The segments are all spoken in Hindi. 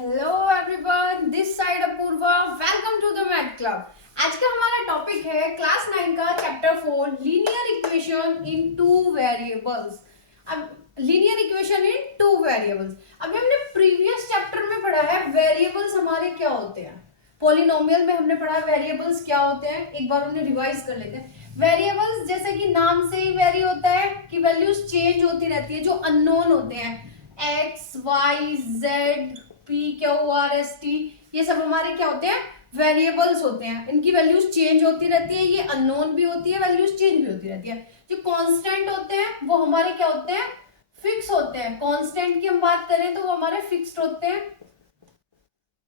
Hello everyone, this side Apoorva. Welcome to the math club. आज का हमारा टॉपिक है क्लास 9 का chapter 4 linear equation in two variables. अब linear equation in two variables, अभी हमने प्रीवियस चैप्टर में पढ़ा है वेरिएबल्स हमारे क्या होते हैं। पॉलिनोमियल में हमने पढ़ा वेरिएबल्स क्या होते हैं, एक बार उन्हें रिवाइज कर लेते हैं। वेरिएबल्स जैसे कि नाम से ही वेरी होता है कि वैल्यूज चेंज होती रहती है, जो अननोन होते हैं, x y z p q r s t, ये सब हमारे क्या होते हैं, वेरिएबल्स होते हैं। इनकी वैल्यूज चेंज होती रहती है, ये अननोन भी होती है, वैल्यूज चेंज भी होती रहती है। जो कांस्टेंट होते हैं वो हमारे क्या होते हैं, फिक्स होते हैं। कांस्टेंट की हम बात करें तो वो हमारे फिक्स्ड होते हैं,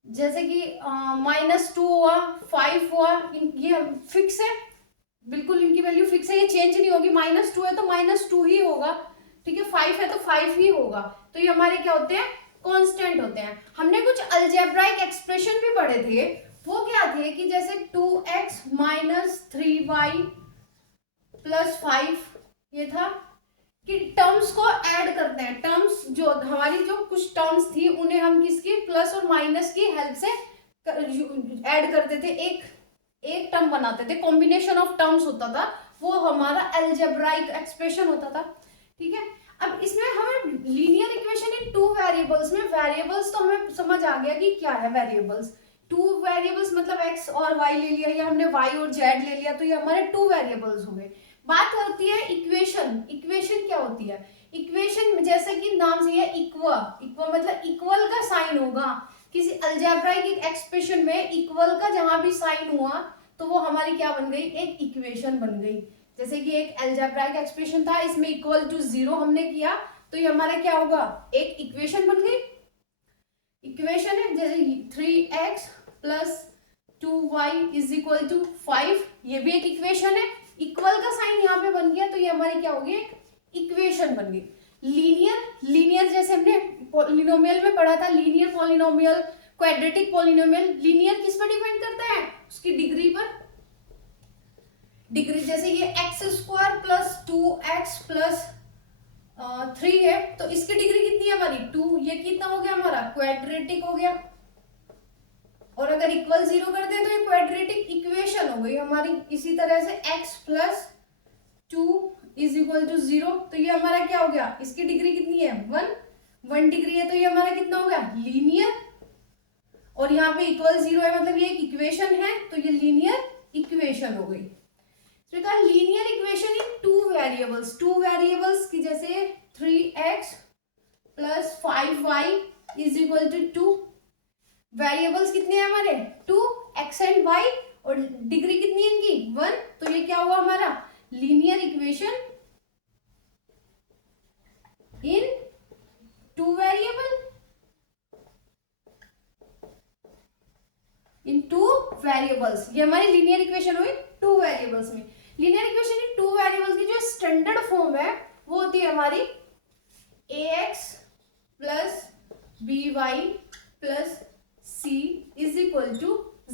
जैसे कि -2 हुआ, 5 हुआ, ये फिक्स है, बिल्कुल इनकी वैल्यू फिक्स है, ये चेंज नहीं होगी। -2 है तो -2 ही होगा, ठीक है। 5 है तो 5 ही होगा। तो ये हमारे क्या होते हैं, कांस्टेंट होते हैं। हमने कुछ अलजेब्राइक एक्सप्रेशन भी पढ़े थे, वो क्या थे कि जैसे 2x - 3y + 5, ये था कि टर्म्स को ऐड करते हैं। टर्म्स जो हमारी जो कुछ टर्म्स थी उन्हें हम किसकी प्लस और माइनस की हेल्प से ऐड करते थे, एक टर्म बनाते थे, कॉम्बिनेशन ऑफ टर्म्स होता था, वो हमारा अलजेब्राइक एक्सप्रेशन होता था, ठीक है। अब इसमें हमें linear equation in two variables में, वेरिएबल्स तो हमें समझ आ गया कि क्या है वेरिएबल्स। टू वेरिएबल्स मतलब एक्स और वाई ले लिया, या हमने वाई और जेड ले लिया, तो ये हमारे टू वेरिएबल्स हो गए। बात होती है इक्वेशन। इक्वेशन क्या होती है, इक्वेशन जैसे कि नाम से है इक्वा, इक्वा मतलब इक्वल का साइन होगा। किसी अलजेब्राइक एक्सप्रेशन में इक्वल का जहां भी साइन हुआ तो वो हमारी क्या बन गई, एक इक्वेशन बन गई। जैसे कि एक अलजेब्राइक एक्सप्रेशन था, इसमें इक्वल टू 0 हमने किया तो ये हमारा क्या होगा, एक इक्वेशन बन गई। इक्वेशन है जैसे 3x + 2y = 5, ये भी एक इक्वेशन है। इक्वल का साइन यहाँ पे बन गया तो ये हमारी क्या होगी, एक इक्वेशन बन गई। लीनियर जैसे हमने पॉलिनोमियल में पढ़ा था, linear polynomial, quadratic polynomial. Linear किस पर डिपेंड करता है, उसकी डिग्री पर। डिग्री जैसे ये x² + 2x + 3 है तो इसकी डिग्री कितनी है हमारी, 2। ये कितना हो गया हमारा, क्वाड्रेटिक हो गया। और अगर इक्वल 0 कर दे तो ये क्वाड्रेटिक इक्वेशन हो गई हमारी। इसी तरह से x + 2 = 0, तो ये हमारा क्या हो गया, इसकी डिग्री कितनी है, 1 डिग्री है, तो ये हमारा कितना हो गया, लीनियर। और यहाँ पे इक्वल 0 है मतलब ये एक इक्वेशन है, तो ये लीनियर इक्वेशन हो गई। Linear equation in two variables, two variables की जैसे 3x + 5y = 2। वेरिएबल्स कितने हैं हमारे, 2, x एंड y, और डिग्री कितनी है इनकी, 1। तो ये क्या हुआ हमारा, linear equation in two variable, in two variables. ये हमारी लीनियर इक्वेशन हुई टू वेरिएबल्स में। Linear equation in two variables की जो स्टैंडर्ड फॉर्म है वो होती है हमारी ax + by + c =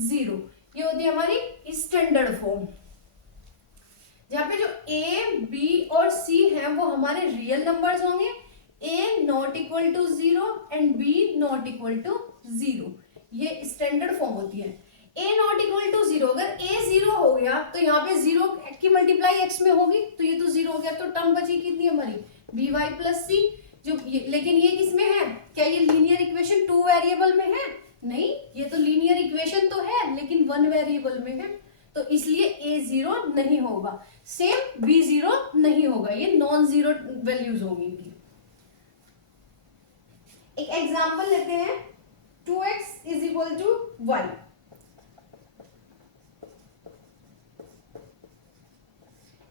0। ये होती है हमारी स्टैंडर्ड फॉर्म, जहां पे जो a b और c है वो हमारे रियल नंबर्स होंगे, a ≠ 0 एंड b ≠ 0। ये स्टैंडर्ड फॉर्म होती है। a ≠ 0, अगर a 0 हो गया तो यहाँ पे 0 की मल्टीप्लाई x में होगी, तो ये तो 0 हो गया, तो टर्म बची कितनी हमारी, by + c। लेकिन ये किसमें है, क्या ये लीनियर इक्वेशन टू वेरिएबल में है, नहीं, ये तो लीनियर इक्वेशन तो है लेकिन वन वेरिएबल में है, तो इसलिए a 0 नहीं होगा, सेम b 0 नहीं होगा, ये नॉन जीरो वैल्यूज होंगी इनकी। एक एग्जांपल लेते हैं, 2x = y।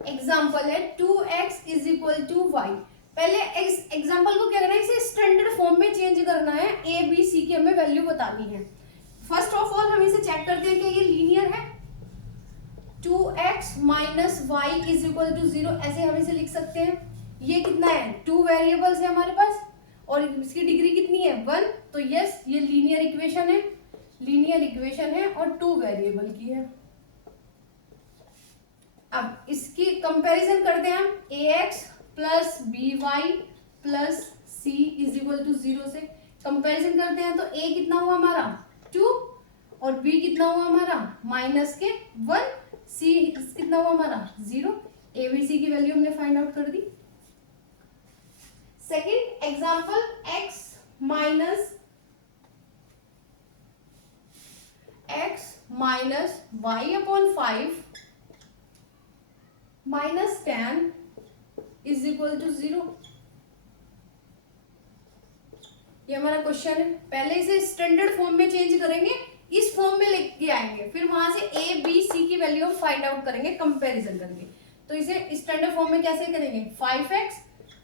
एग्जाम्पल है 2x = y। पहले एग्जाम्पल को क्या करना है, इसे स्टैंडर्ड फॉर्म में चेंज करना है, a b c की हमें वैल्यू बतानी है। फर्स्ट ऑफ ऑल हम इसे चेक करते हैं कि ये लीनियर है। 2x - y = 0, ऐसे हम इसे लिख सकते हैं। ये कितना है, टू वेरिएबल्स है हमारे पास और इसकी डिग्री कितनी है, 1। तो यस, ये लीनियर इक्वेशन है, लीनियर इक्वेशन है और टू वेरिएबल की है। अब इसकी कंपैरिजन करते हैं हम ax + by + c = 0 से। कंपैरिजन करते हैं तो a कितना हुआ हमारा 2 और b कितना हुआ हमारा माइनस के 1, c कितना हुआ हमारा 0। a b c की वैल्यू हमने फाइंड आउट कर दी। Second example x minus y upon 5 minus 10 is equal to 0। ये हमारा क्वेश्चन है। पहले इसे स्टैंडर्ड फॉर्म में चेंज करेंगे, इस फॉर्म में लेके आएंगे, फिर वहां से a b c की वैल्यू हम फाइंड आउट करेंगे कंपैरिजन करके। तो इसे स्टैंडर्ड फॉर्म में कैसे करेंगे 5x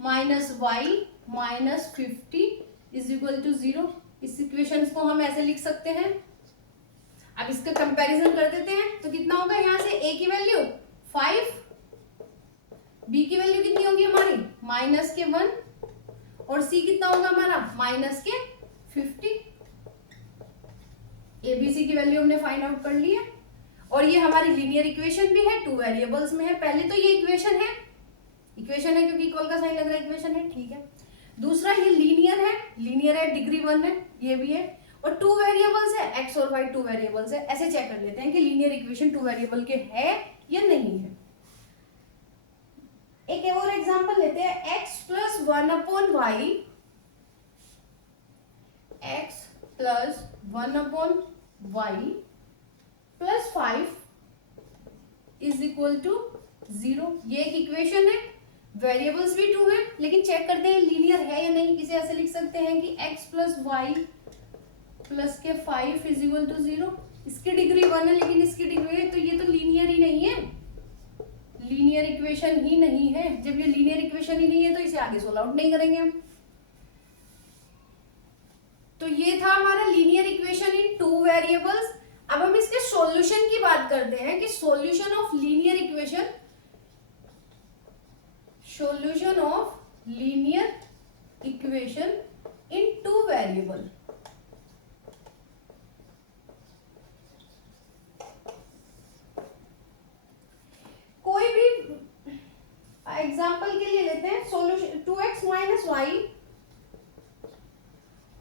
minus y minus 50 is equal to 0। इस इक्वेशन को हम ऐसे लिख सकते हैं। अब इसका कंपैरिजन कर देते हैं तो कितना होगा, यहाँ से a की वैल्यू 5, b की वैल्यू कितनी होगी हमारी माइनस के 1 और c कितना होगा हमारा माइनस के 50। a b c की वैल्यू हमने फाइंड आउट कर ली है और ये हमारी लीनियर इक्वेशन भी है, 2 वेरिएबल्स में है। पहले तो ये इक्वेशन है क्योंकि इक्वल का साइन लग रहा है, इक्वेशन है, ठीक है। दूसरा ये लीनियर है, डिग्री 1 है, ये भी है, और 2 वेरिएबल्स है, x और y 2 वेरिएबल्स है। ऐसे चेक कर लेते हैं कि लीनियर इक्वेशन 2 वेरिएबल के है या नहीं है। एक और एग्जांपल लेते हैं, x plus 1 upon y, x plus 1 upon y plus 5 is equal to 0। ये एक इक्वेशन है, वेरिएबल्स भी 2 है, लेकिन चेक करते हैं लीनियर है या नहीं। इसे ऐसे लिख सकते हैं कि x प्लस वाई प्लस के 5 इज इक्वल टू 0। इसकी डिग्री 1 है लेकिन इसकी डिग्री है, तो ये तो लीनियर ही नहीं है, लीनियर इक्वेशन ही नहीं है। जब ये लीनियर इक्वेशन ही नहीं है तो इसे आगे सोल्व आउट नहीं करेंगे हम। तो ये था हमारा लीनियर इक्वेशन इन 2 वेरिएबल्स। अब हम इसके सॉल्यूशन की बात करते हैं कि solution of linear equation, solution of linear equation in 2 variable। कोई भी एग्जांपल के लिए लेते हैं solution 2x minus y,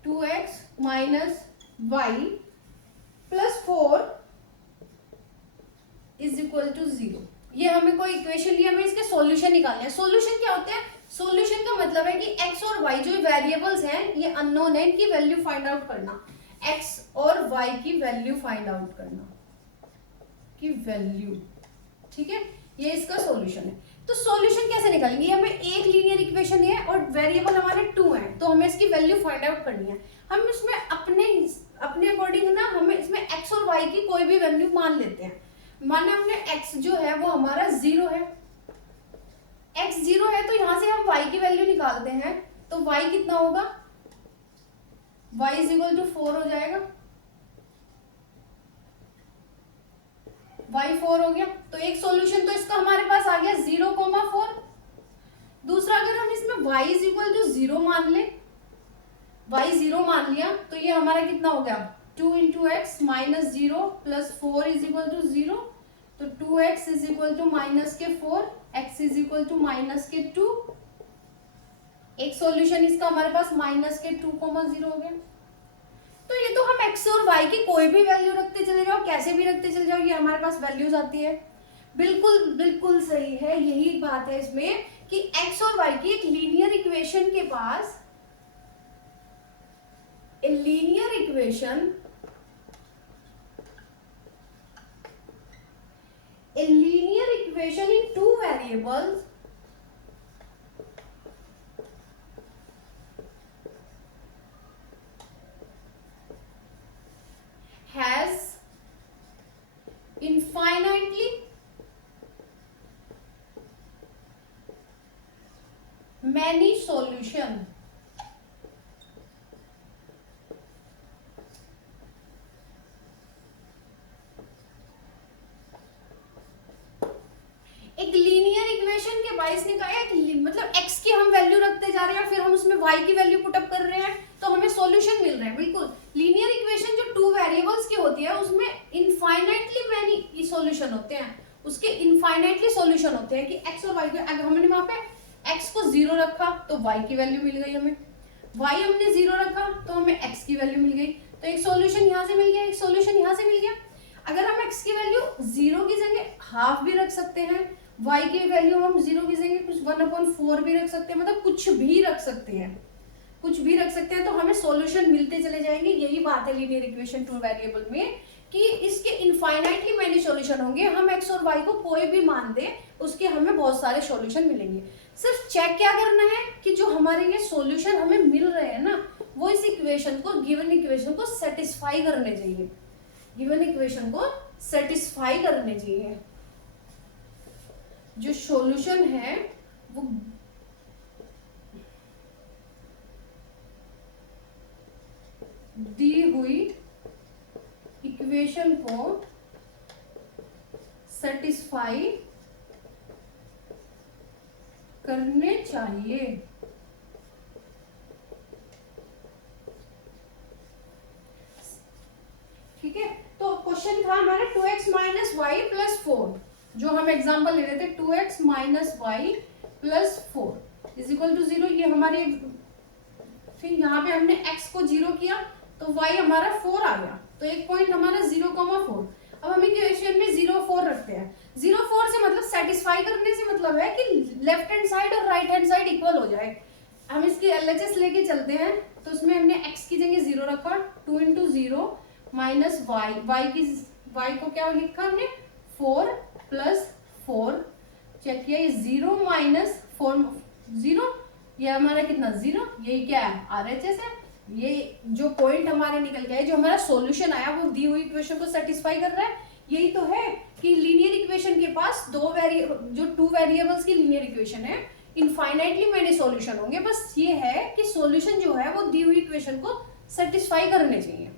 2x minus y plus 4 is equal to 0। ये हमें कोई इक्वेशन ली, हमें इसके सॉल्यूशन निकालने हैं। सॉल्यूशन क्या होते हैं, सॉल्यूशन का मतलब है कि x और y जो वेरिएबल्स हैं ये अननोन है, इनकी वैल्यू फाइंड आउट करना, x और y की वैल्यू फाइंड आउट करना की वैल्यू, ठीक है, ये इसका सॉल्यूशन है। तो सॉल्यूशन कैसे निकालेंगे, हमें एक लीनियर इक्वेशन है और वेरिएबल हमारे 2 हैं, तो हमें इसकी वैल्यू फाइंड आउट करनी है। हम इसमें अपने अकॉर्डिंग ना हमें इसमें x और y की कोई भी वैल्यू मान लेते हैं। माने हमने x जो है वो हमारा 0 है, x 0 है, तो यहां से हम y की वैल्यू निकालते हैं, तो y कितना होगा, y इज इक्वल टू 4 हो जाएगा, y 4 हो गया। तो एक सॉल्यूशन तो इसका हमारे पास आ गया 0,4। दूसरा अगर हम इसमें y इज इक्वल टू 0 मान ले, y 0 मान लिया, तो ये हमारा कितना हो गया 2 into x minus 0 plus 4 is equal to 0। तो 2x is equal to minus के 4, x is equal to minus के 2। एक सॉल्यूशन इसका हमारे पास माइनस के 2,0 हो गया। तो ये तो हम x और y की कोई भी वैल्यू रखते चले जाओ, कैसे भी रखते चले जाओ, ये हमारे पास वैल्यूज आती है। बिल्कुल सही है, यही बात है इसमें कि x और y की एक लीनियर इक्वेशन के पास a linear equation in 2 variables has infinitely many solutions। एक लीनियर इक्वेशन के बाइस ने कहा मतलब x की हम वैल्यू रखते जा रहे हैं, फिर हम उसमें y की वैल्यू पुट अप कर रहे हैं, तो हमें सॉल्यूशन मिल रहे हैं। बिल्कुल लीनियर इक्वेशन जो 2 वेरिएबल्स की होती है उसमें इनफाइनाइटली मैनी सॉल्यूशन होते हैं, उसके इनफाइनाइटली सॉल्यूशन होते हैं कि x और y के, अगर हमने वहां पे x को 0 रखा तो y की वैल्यू मिल गई हमें, y हमने 0 रखा तो हमें x की वैल्यू मिल गई, तो एक सॉल्यूशन यहाँ से मिल गया, एक सॉल्यूशन यहाँ से मिल गया। अगर हम x की वैल्यू 0 की जगह हाफ भी रख सकते हैं, y की वैल्यू हम 0 की जगह कुछ 1/4 भी रख सकते हैं, मतलब कुछ भी रख सकते हैं, कुछ भी रख सकते हैं, तो हमें सॉल्यूशन मिलते चले जाएंगे। यही बात है लीनियर इक्वेशन टू वेरिएबल में कि इसके इनफाइनाइटली मैनी सॉल्यूशन होंगे। हम x और y को कोई भी मान दे उसके हमें बहुत सारे सॉल्यूशन मिलेंगे। सिर्फ चेक क्या करना है कि जो हमारे ये सॉल्यूशन हमें मिल रहे हैं ना, वो इस इक्वेशन को, गिवन इक्वेशन को सेटिस्फाई करने चाहिए, गिवन इक्वेशन को सेटिस्फाई करने चाहिए। जो सॉल्यूशन है वो दी हुई इक्वेशन को सेटिस्फाई करने चाहिए। ठीक है, तो क्वेश्चन था हमारा 2x माइनस वाई प्लस 4, जो हम एग्जांपल ले रहे थे 2x minus y plus 4 is equal to 0। ये हमारी, फिर यहाँ पे हमने x को 0 किया तो y हमारा 4 आ गया, तो एक पॉइंट हमारा 0,4। अब हम इक्वेशन में 0,4 रखते हैं। 0,4 से मतलब सेटिस्फाई करने से मतलब है कि लेफ्ट हैंड साइड और राइट हैंड साइड इक्वल हो जाए। हम इसकी LHS लेके चलते हैं, तो उसमें हमने x की जगह 0 रखा, 2 इंटू 0 माइनस वाई, y को क्या लिखा हमने 4 प्लस 4, चेक किया ये 0 माइनस 4 0, ये हमारा कितना 0, यही क्या है RHS है। ये जो पॉइंट हमारे निकल गया है, जो हमारा सॉल्यूशन आया वो दी हुई इक्वेशन को सेटिस्फाई कर रहा है। यही तो है कि लीनियर इक्वेशन के पास जो टू वेरिएबल्स की लीनियर इक्वेशन है, इनफाइनाइटली मेनी सॉल्यूशन होंगे। बस ये है कि सॉल्यूशन जो है वो दी हुई इक्वेशन को सेटिस्फाई करने चाहिए।